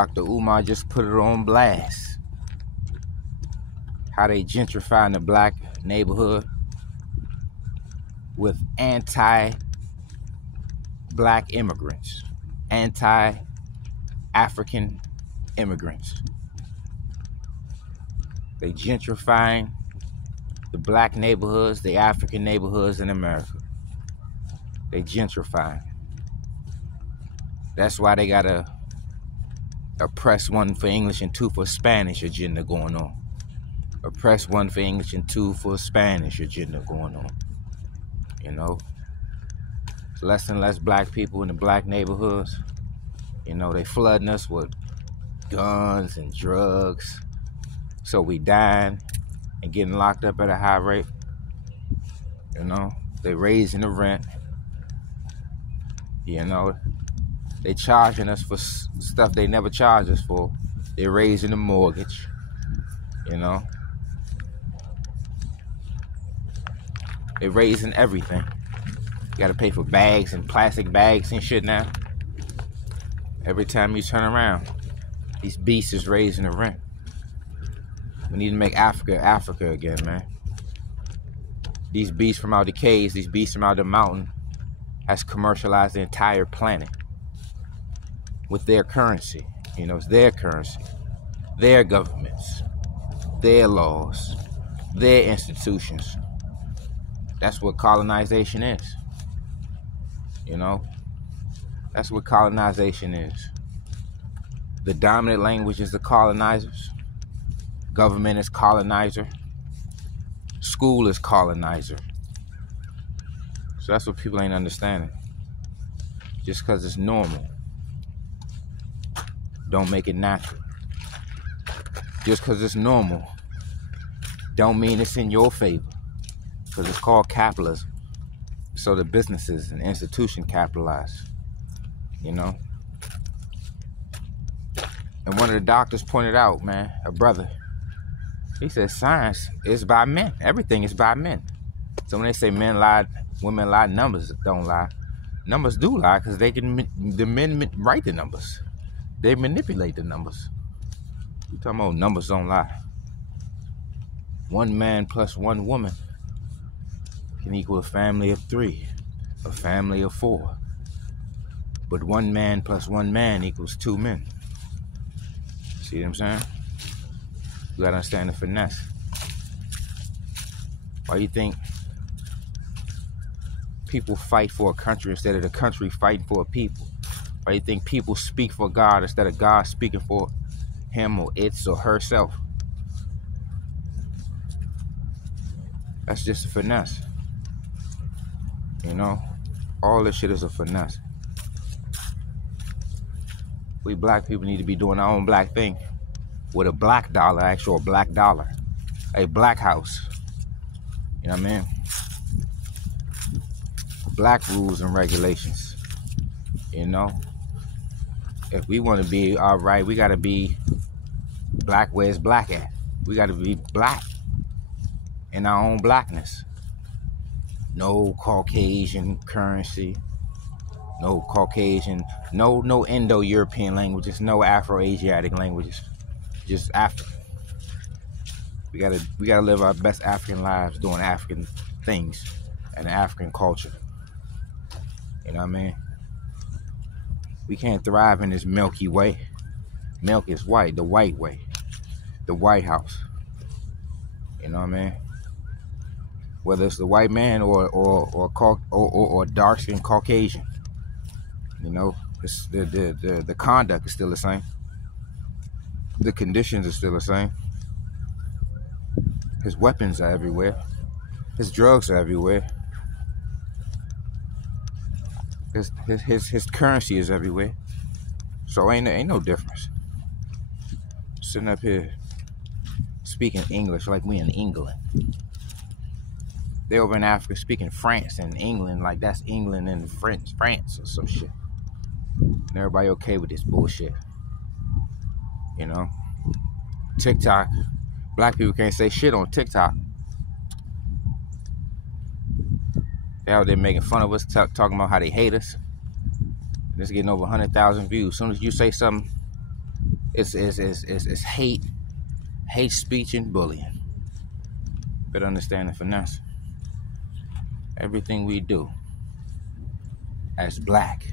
Dr.Umar just put it on blast. How they gentrifying the black neighborhood with anti-black immigrants, anti-African immigrants. They gentrifying the black neighborhoods, the African neighborhoods in America. They gentrifying. That's why they got a press 1 for English and 2 for Spanish agenda going on. A press 1 for English and 2 for Spanish agenda going on. You know, it's less and less black people in the black neighborhoods. You know, they flooding us with guns and drugs. So we dying and getting locked up at a high rate. You know, they raising the rent. You know, they charging us for stuff they never charged us for. They're raising the mortgage. You know, they're raising everything. You gotta pay for bags and plastic bags and shit now. Every time you turn around, these beasts is raising the rent. We need to make Africa Africa again, man. These beasts from out the caves, these beasts from out the mountain has commercialized the entire planet with their currency. You know, it's their currency, their governments, their laws, their institutions. That's what colonization is. You know, that's what colonization is. The dominant language is the colonizers. Government is colonizer. School is colonizer. So that's what people ain't understanding. Just because it's normal, don't make it natural. Just because it's normal, don't mean it's in your favor. Because it's called capitalism. So the businesses and institutions capitalize. You know? And one of the doctors pointed out, man, a brother, he said science is by men. Everything is by men. So when they say men lie, women lie, numbers don't lie. Numbers do lie because the men write the numbers. They manipulate the numbers. You talking about numbers don't lie. 1 man plus 1 woman can equal a family of 3, a family of 4. But 1 man plus 1 man equals 2 men. See what I'm saying? You gotta understand the finesse. Why you think people fight for a country instead of the country fighting for a people? Why you think people speak for God instead of God speaking for him or its or herself? That's just a finesse. You know, all this shit is a finesse. We black people need to be doing our own black thing with a black dollar, actual black dollar, a black house. You know what I mean? Black rules and regulations. You know, if we want to be all right, we got to be black where it's black at. We got to be black in our own blackness. No Caucasian currency, no Caucasian, no Indo-European languages, no Afro-Asiatic languages, just African. We gotta live our best African lives doing African things and African culture. You know what I mean? We can't thrive in this Milky Way. Milk is white, the white way, the White House. You know what I mean? Whether it's the white man or dark-skinned Caucasian, you know, it's the conduct is still the same. The conditions are still the same. His weapons are everywhere. His drugs are everywhere. His currency is everywhere. So ain't no difference. Sitting up here speaking English like we in England. They over in Africa speaking France and England like that's England and France or some shit. And everybody okay with this bullshit. You know? TikTok. Black people can't say shit on TikTok. They out there making fun of us, talking about how they hate us. It's getting over 100,000 views. As soon as you say something It's hate speech and bullying. But understand the finesse. Everything we do as black